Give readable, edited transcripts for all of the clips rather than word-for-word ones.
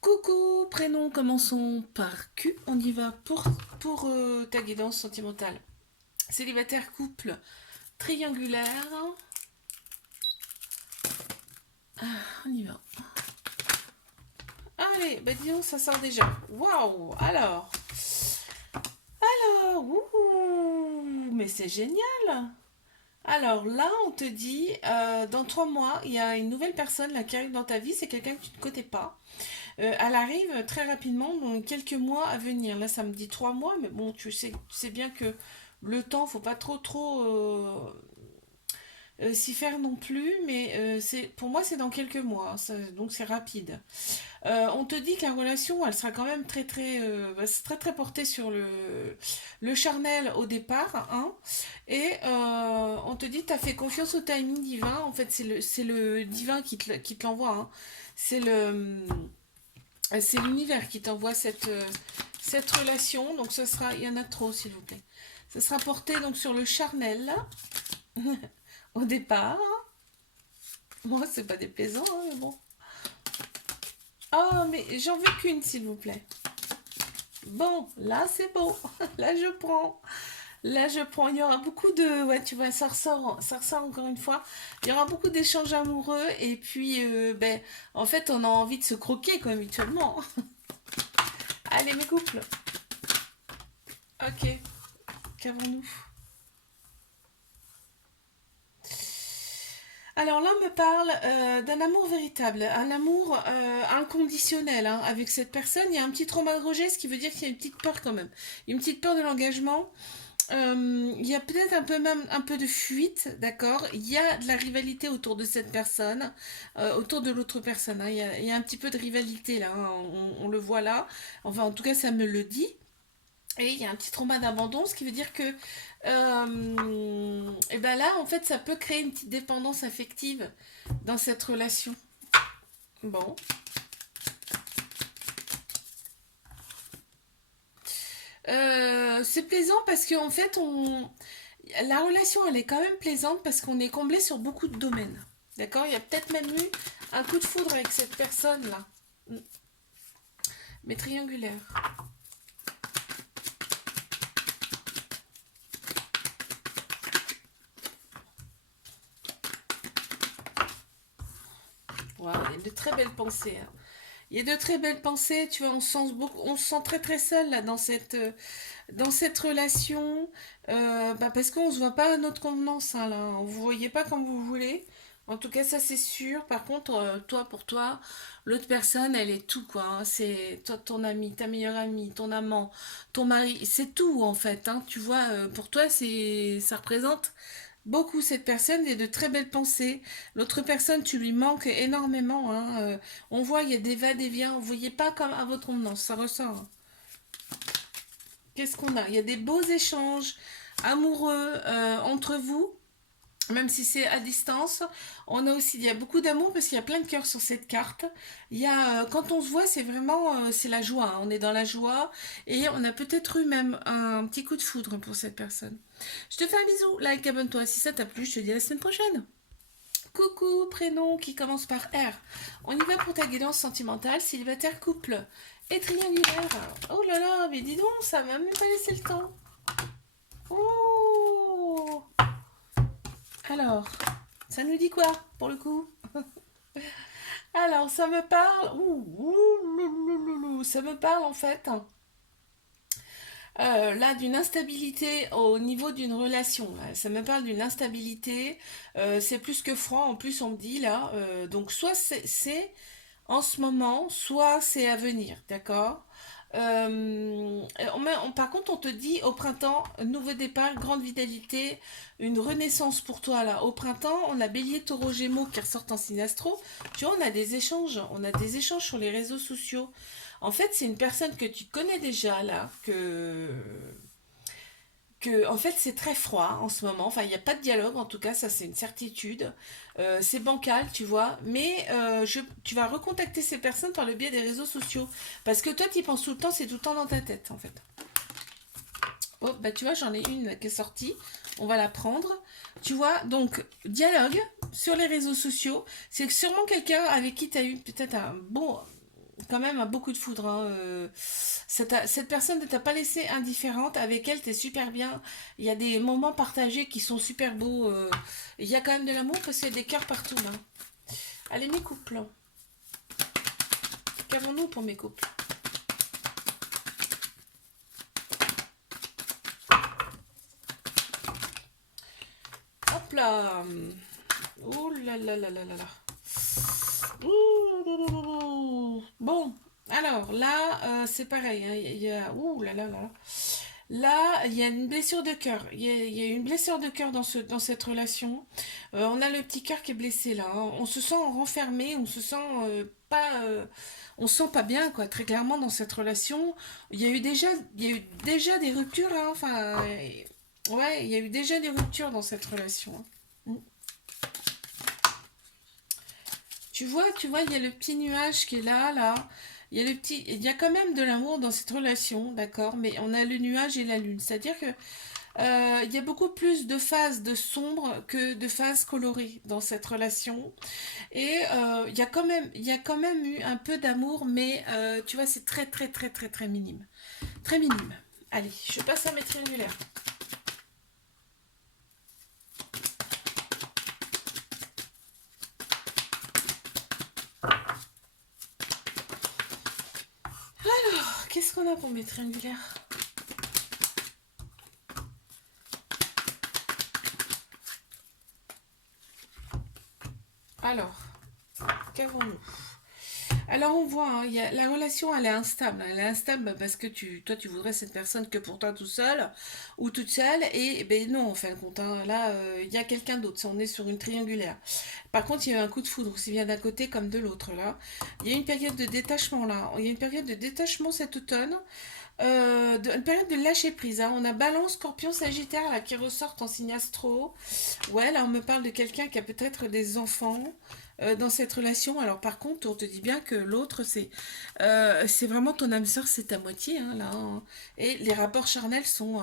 Coucou, prénom, commençons par Q. On y va pour ta guidance sentimentale. Célibataire, couple, triangulaire. On y va. Allez, bah disons, ça sort déjà. Waouh, ouh, mais c'est génial. Alors là, on te dit, dans 3 mois, il y a une nouvelle personne là, qui arrive dans ta vie, c'est quelqu'un que tu ne connais pas. Elle arrive très rapidement, dans quelques mois à venir. Là, ça me dit 3 mois, mais bon, tu sais bien que le temps, faut pas trop s'y faire non plus, mais pour moi, c'est dans quelques mois, donc c'est rapide. On te dit que la relation, elle sera quand même c'est très très portée sur le charnel au départ, hein, et on te dit, tu as fait confiance au timing divin. En fait, c'est le divin qui te l'envoie, hein. C'est le, c'est l'univers qui t'envoie cette relation. Donc ce sera, il y en a trop s'il vous plaît. Ce sera porté donc sur le charnel au départ. Moi, c'est pas déplaisant, hein, mais bon. Oh, mais j'en veux qu'une s'il vous plaît. Bon, là c'est beau. Là je prends. Là je prends. Il y aura beaucoup de. Ouais, tu vois, ça ressort encore une fois. Il y aura beaucoup d'échanges amoureux. Et puis, ben, en fait, on a envie de se croquer comme mutuellement. Allez, mes couples. Ok, qu'avons-nous? Alors là, on me parle d'un amour véritable, un amour inconditionnel, hein. Avec cette personne, il y a un petit trauma de rejet, ce qui veut dire qu'il y a une petite peur quand même. Une petite peur de l'engagement. Il y a peut-être un peu même un peu de fuite, d'accord. Il y a de la rivalité autour de cette personne, autour de l'autre personne, hein. Il y a un petit peu de rivalité là, hein. On le voit là. Enfin, en tout cas, ça me le dit. Et il y a un petit trauma d'abandon, ce qui veut dire que et ben là, en fait, ça peut créer une petite dépendance affective dans cette relation. Bon. C'est plaisant parce qu'en fait, la relation, elle est quand même plaisante parce qu'on est comblé sur beaucoup de domaines. D'accord. Il y a peut-être même eu un coup de foudre avec cette personne-là. Mais triangulaire. Wow, il y a de très belles pensées, hein. Il y a de très belles pensées, tu vois, on se sent très très seul là dans cette relation, bah, parce qu'on se voit pas à notre convenance, hein, là. Vous voyez pas comme vous voulez. En tout cas, ça c'est sûr. Par contre, toi pour toi, l'autre personne, elle est tout quoi, hein. C'est toi, ton ami, ta meilleure amie, ton amant, ton mari, c'est tout en fait, hein. Tu vois, pour toi, ça représente beaucoup cette personne et de très belles pensées. L'autre personne, tu lui manques énormément, hein. On voit, il y a des va-et-vient. Vous voyez pas comme à votre convenance, ça ressort, hein. Qu'est-ce qu'on a? Il y a des beaux échanges amoureux entre vous, même si c'est à distance. On a aussi, il y a beaucoup d'amour parce qu'il y a plein de cœurs sur cette carte. Il y a, quand on se voit, c'est vraiment, c'est la joie, hein. On est dans la joie et on a peut-être eu même un petit coup de foudre pour cette personne. Je te fais un bisou, like, abonne-toi si ça t'a plu. Je te dis à la semaine prochaine. Coucou, prénom qui commence par R. On y va pour ta guidance sentimentale, célibataire, couple et triangulaire. Oh là là, mais dis donc, ça m'a même pas laissé le temps. Oh. Alors, ça nous dit quoi pour le coup? Alors, ça me parle. Ça me parle en fait. Là, d'une instabilité au niveau d'une relation. Là. Ça me parle d'une instabilité. C'est plus que froid. En plus, on me dit là. Donc, soit c'est en ce moment, soit c'est à venir. D'accord. Par contre, on te dit au printemps, nouveau départ, grande vitalité, une renaissance pour toi là. Au printemps, on a Bélier, Taureau, Gémeaux qui ressortent en signe astro. Tu vois, on a des échanges sur les réseaux sociaux. En fait, c'est une personne que tu connais déjà là, en fait c'est très froid en ce moment, enfin il n'y a pas de dialogue en tout cas, ça c'est une certitude. C'est bancal tu vois, mais tu vas recontacter ces personnes par le biais des réseaux sociaux, parce que toi tu y penses tout le temps, c'est tout le temps dans ta tête en fait. Oh bah tu vois, j'en ai une qui est sortie, on va la prendre. Tu vois, donc dialogue sur les réseaux sociaux, c'est sûrement quelqu'un avec qui tu as eu peut-être quand même à beaucoup de foudre, hein. Cette personne ne t'a pas laissé indifférente. Avec elle, t'es super bien. Il y a des moments partagés qui sont super beaux. Il y a quand même de l'amour parce qu'il y a des cœurs partout là. Allez, mes couples. Qu'avons-nous pour mes couples? Hop là. Ouh là là là là là là. Ouh. Bon, alors là, c'est pareil, hein. Ouh là là là là. Là, il y a une blessure de cœur. Il y a une blessure de cœur dans cette relation. On a le petit cœur qui est blessé là, hein. On se sent renfermé, on se sent pas, on se sent pas bien quoi. Très clairement dans cette relation, il y a eu déjà des ruptures, hein. Enfin, ouais, il y a eu déjà des ruptures dans cette relation, hein. Mm. Tu vois, il y a le petit nuage qui est là, là. Il y a quand même de l'amour dans cette relation, d'accord, mais on a le nuage et la lune. C'est-à-dire que il y a beaucoup plus de phases de sombre que de phases colorées dans cette relation. Et il y a quand même eu un peu d'amour, mais tu vois, c'est très, très, très, très, très minime. Très minime. Allez, je passe à mes triangulaires. Alors, qu'est-ce qu'on a pour mes triangulaires? Alors, qu'avons-nous? Alors on voit, hein, la relation elle est instable. Elle est instable parce que toi tu voudrais cette personne que pour toi tout seul ou toute seule et ben non en fin de compte, hein. Là il y a quelqu'un d'autre. On est sur une triangulaire. Par contre il y a eu un coup de foudre aussi bien d'un côté comme de l'autre là. Il y a une période de détachement là. Il y a une période de détachement cet automne. Une période de lâcher prise, hein. On a Balance, Scorpion, Sagittaire là qui ressortent en signe astro. Ouais, là on me parle de quelqu'un qui a peut-être des enfants dans cette relation. Alors par contre, on te dit bien que l'autre c'est vraiment ton âme sœur, c'est ta moitié, hein, là, hein. Et les rapports charnels sont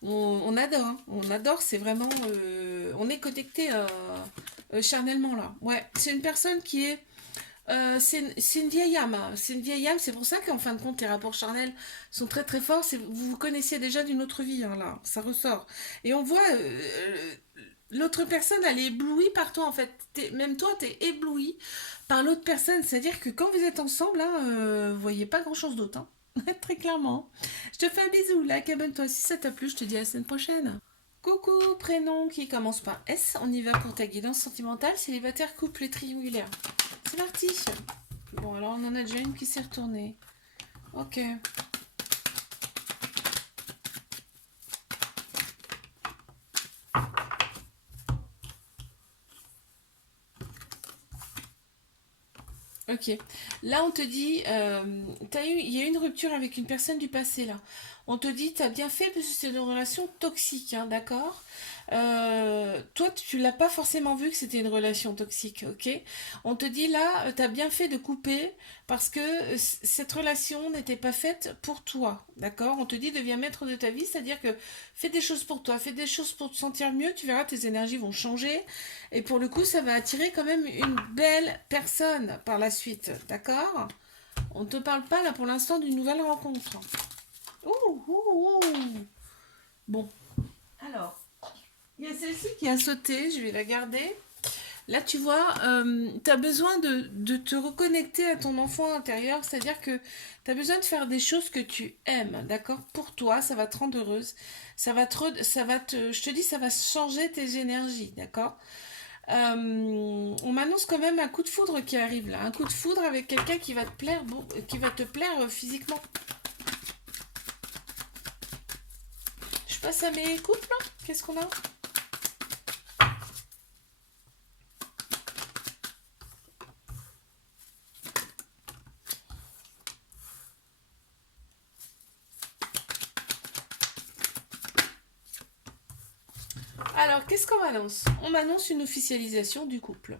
on adore, hein. On adore, c'est vraiment on est connecté charnellement là. Ouais, c'est une personne qui est c'est une vieille âme, hein. C'est une vieille âme, c'est pour ça qu'en fin de compte, les rapports charnels sont très très forts. Vous vous connaissiez déjà d'une autre vie, hein, là, ça ressort. Et on voit, l'autre personne, elle est éblouie par toi, en fait. Même toi, t'es ébloui par l'autre personne. C'est-à-dire que quand vous êtes ensemble, hein, vous voyez pas grand-chose d'autre, hein. Très clairement. Je te fais un bisou, là, abonne-toi si ça t'a plu, je te dis à la semaine prochaine. Coucou, prénom qui commence par S, on y va pour ta guidance sentimentale, célibataire, couple et triangulaire. C'est parti. Bon, alors on en a déjà une qui s'est retournée. Ok. Ok. Là, on te dit, il y a eu une rupture avec une personne du passé là. On te dit, t'as bien fait parce que c'est une relation toxique, hein, d'accord? Toi, tu l'as pas forcément vu que c'était une relation toxique, ok? On te dit là, t'as bien fait de couper parce que cette relation n'était pas faite pour toi, d'accord? On te dit, deviens maître de ta vie, c'est-à-dire que fais des choses pour toi, fais des choses pour te sentir mieux, tu verras, tes énergies vont changer. Et pour le coup, ça va attirer quand même une belle personne par la suite, d'accord? On ne te parle pas là pour l'instant d'une nouvelle rencontre. Ouh, ouh, ouh. Bon, alors, il y a celle-ci qui a sauté, je vais la garder. Là, tu vois, tu as besoin de te reconnecter à ton enfant intérieur, c'est-à-dire que tu as besoin de faire des choses que tu aimes, d'accord? Pour toi, ça va te rendre heureuse, je te dis, ça va changer tes énergies, d'accord? On m'annonce quand même un coup de foudre qui arrive là, un coup de foudre avec quelqu'un qui va te plaire, qui va te plaire physiquement. Je passe à mes couples là. Qu'est-ce qu'on a? Alors, qu'est-ce qu'on m'annonce? On m'annonce une officialisation du couple.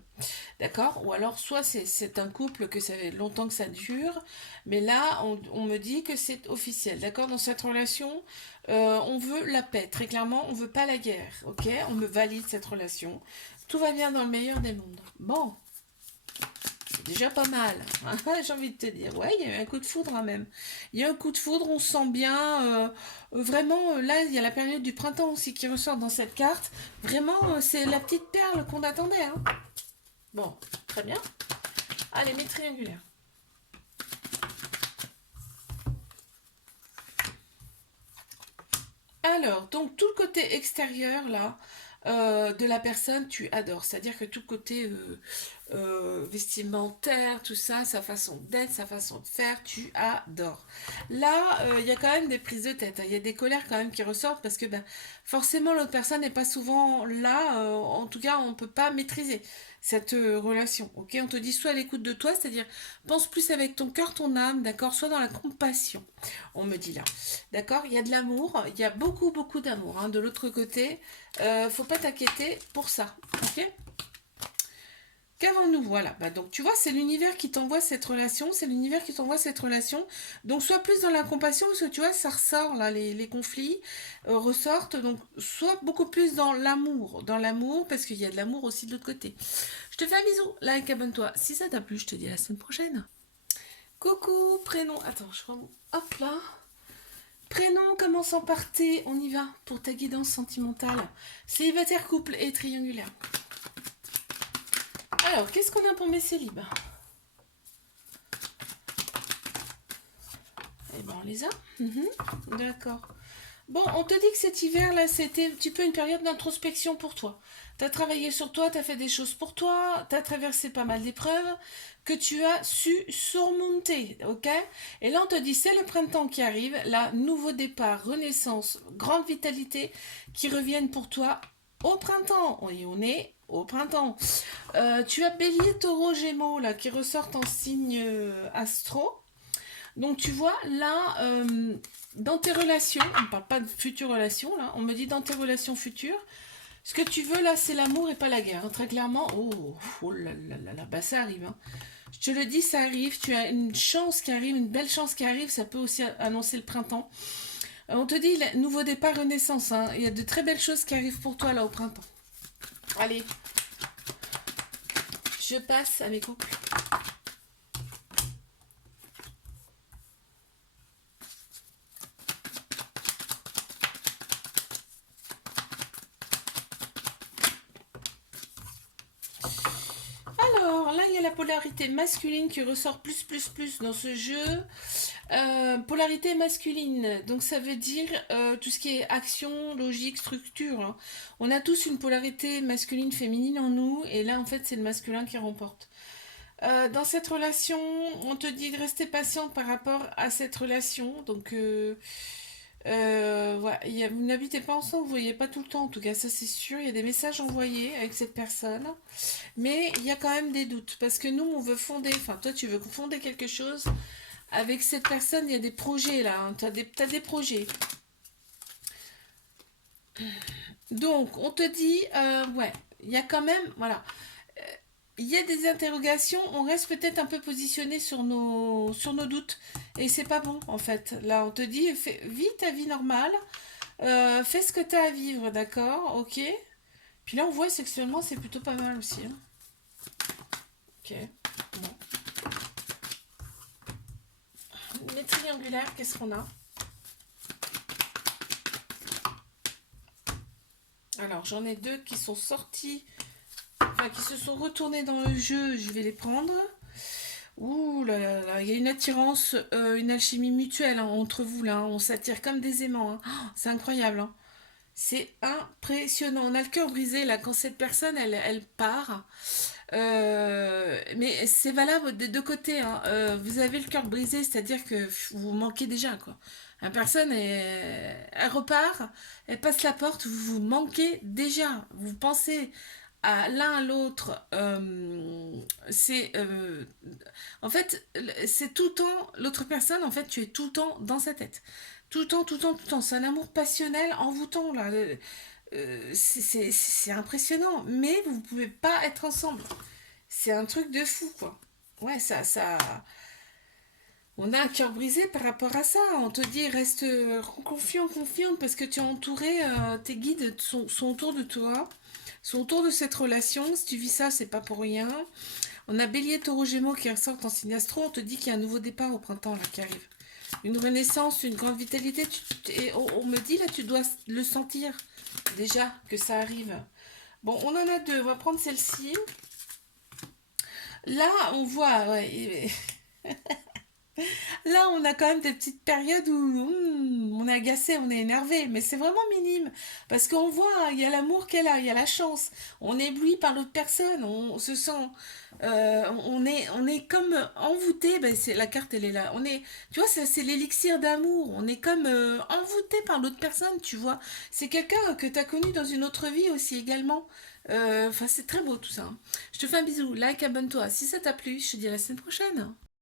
D'accord? Ou alors, soit c'est un couple que ça fait longtemps que ça dure, mais là, on me dit que c'est officiel. D'accord? Dans cette relation, on veut la paix. Très clairement, on veut pas la guerre. Ok? On me valide cette relation. Tout va bien dans le meilleur des mondes. Bon, déjà pas mal. J'ai envie de te dire. Ouais, il y a eu un coup de foudre hein, même. Il y a un coup de foudre, on sent bien. Vraiment, là, il y a la période du printemps aussi qui ressort dans cette carte. Vraiment, c'est la petite perle qu'on attendait. Hein. Bon, très bien. Allez, mes triangulaires. Alors, donc tout le côté extérieur là de la personne, tu adores. C'est-à-dire que tout le côté vestimentaire, tout ça, sa façon d'être, sa façon de faire, tu adores. Là, il y a quand même des prises de tête. Hein. Il y a des colères quand même qui ressortent parce que ben, forcément l'autre personne n'est pas souvent là. En tout cas, on ne peut pas maîtriser cette relation. Ok, on te dit soit à l'écoute de toi, c'est-à-dire pense plus avec ton cœur, ton âme, d'accord, soit dans la compassion. On me dit là. D'accord. Il y a de l'amour, il y a beaucoup, beaucoup d'amour. Hein. De l'autre côté, faut pas t'inquiéter pour ça. Ok. Qu'avons-nous? Voilà. Bah, donc, tu vois, c'est l'univers qui t'envoie cette relation. C'est l'univers qui t'envoie cette relation. Donc, sois plus dans la compassion, parce que tu vois, ça ressort, là, les conflits ressortent. Donc, sois beaucoup plus dans l'amour. Dans l'amour, parce qu'il y a de l'amour aussi de l'autre côté. Je te fais un bisou. Like, abonne-toi. Si ça t'a plu, je te dis à la semaine prochaine. Coucou, prénom. Attends, je remonte. Hop là. Prénom commençant par T, on y va pour ta guidance sentimentale. Célibataire, couple et triangulaire. Alors, qu'est-ce qu'on a pour mes célibes? Eh ben, on les a. D'accord. Bon, on te dit que cet hiver-là, c'était un petit peu une période d'introspection pour toi. Tu as travaillé sur toi, tu as fait des choses pour toi, tu as traversé pas mal d'épreuves que tu as su surmonter, ok? Et là, on te dit, c'est le printemps qui arrive, là, nouveau départ, renaissance, grande vitalité qui reviennent pour toi au printemps. Et on est au printemps. Tu as Bélier, Taureau, Gémeaux, là, qui ressortent en signe astro. Donc tu vois, là, dans tes relations, on ne parle pas de futures relations, là, on me dit dans tes relations futures, ce que tu veux là, c'est l'amour et pas la guerre. Hein, très clairement, oh là là là là, bah ça arrive. Hein. Je te le dis, ça arrive, tu as une chance qui arrive, une belle chance qui arrive, ça peut aussi annoncer le printemps. On te dit, nouveau départ, renaissance, hein, il y a de très belles choses qui arrivent pour toi là au printemps. Allez, je passe à mes couples. Alors, là, il y a la polarité masculine qui ressort plus dans ce jeu. Polarité masculine, donc ça veut dire tout ce qui est action, logique, structure. Hein. On a tous une polarité masculine-féminine en nous, et là, en fait, c'est le masculin qui remporte. Dans cette relation, on te dit de rester patiente par rapport à cette relation. Donc, voilà, vous n'habitez pas ensemble, vous ne voyez pas tout le temps, en tout cas, ça c'est sûr. Il y a des messages envoyés avec cette personne. Mais il y a quand même des doutes. Parce que nous, on veut fonder, enfin, toi, tu veux fonder quelque chose. Avec cette personne, il y a des projets là. Hein. T'as des projets. Donc, on te dit, ouais, il y a quand même, voilà. Il y a des interrogations, on reste peut-être un peu positionné sur nos doutes. Et c'est pas bon, en fait. Là, on te dit, vis ta vie normale, fais ce que tu as à vivre, d'accord, ok. Puis là, on voit sexuellement, c'est plutôt pas mal aussi. Hein. Ok, bon. Les triangulaires, qu'est-ce qu'on a? Alors, j'en ai deux qui sont sortis, enfin, qui se sont retournés dans le jeu, je vais les prendre. Ouh là là là, il y a une attirance, une alchimie mutuelle hein, entre vous là, hein. On s'attire comme des aimants. Hein. Oh, c'est incroyable. Hein. C'est impressionnant. On a le cœur brisé là quand cette personne elle part. Mais c'est valable des deux côtés. Hein. Vous avez le cœur brisé, c'est-à-dire que vous manquez déjà quoi. La personne elle repart, elle passe la porte, vous vous manquez déjà. Vous pensez à l'un à l'autre. C'est en fait c'est tout le temps l'autre personne. En fait, tu es tout le temps dans sa tête. Tout le temps, tout le temps, tout le temps. C'est un amour passionnel, envoûtant là. C'est impressionnant, mais vous ne pouvez pas être ensemble. C'est un truc de fou, quoi. Ouais, ça. On a un cœur brisé par rapport à ça. On te dit, reste confiant, confiante, parce que tu es entouré, tes guides sont autour de toi, sont autour de cette relation. Si tu vis ça, c'est pas pour rien. On a Bélier, Taureau, Gémeaux qui ressortent en signe astro. On te dit qu'il y a un nouveau départ au printemps là, qui arrive. Une renaissance, une grande vitalité. Et on me dit là, tu dois le sentir déjà que ça arrive. Bon, on en a deux. On va prendre celle-ci. Là, on voit, ouais, là, on a quand même des petites périodes où on est agacé, on est énervé, mais c'est vraiment minime. Parce qu'on voit, il y a l'amour qu'elle a, il y a la chance. On est ébloui par l'autre personne, on se sent. On est comme envoûté, ben c'est, la carte elle est là. Tu vois, c'est l'élixir d'amour. On est comme envoûté par l'autre personne, tu vois. C'est quelqu'un que tu as connu dans une autre vie aussi également. Enfin, c'est très beau tout ça, hein. Je te fais un bisou, like, abonne-toi. Si ça t'a plu, je te dis à la semaine prochaine.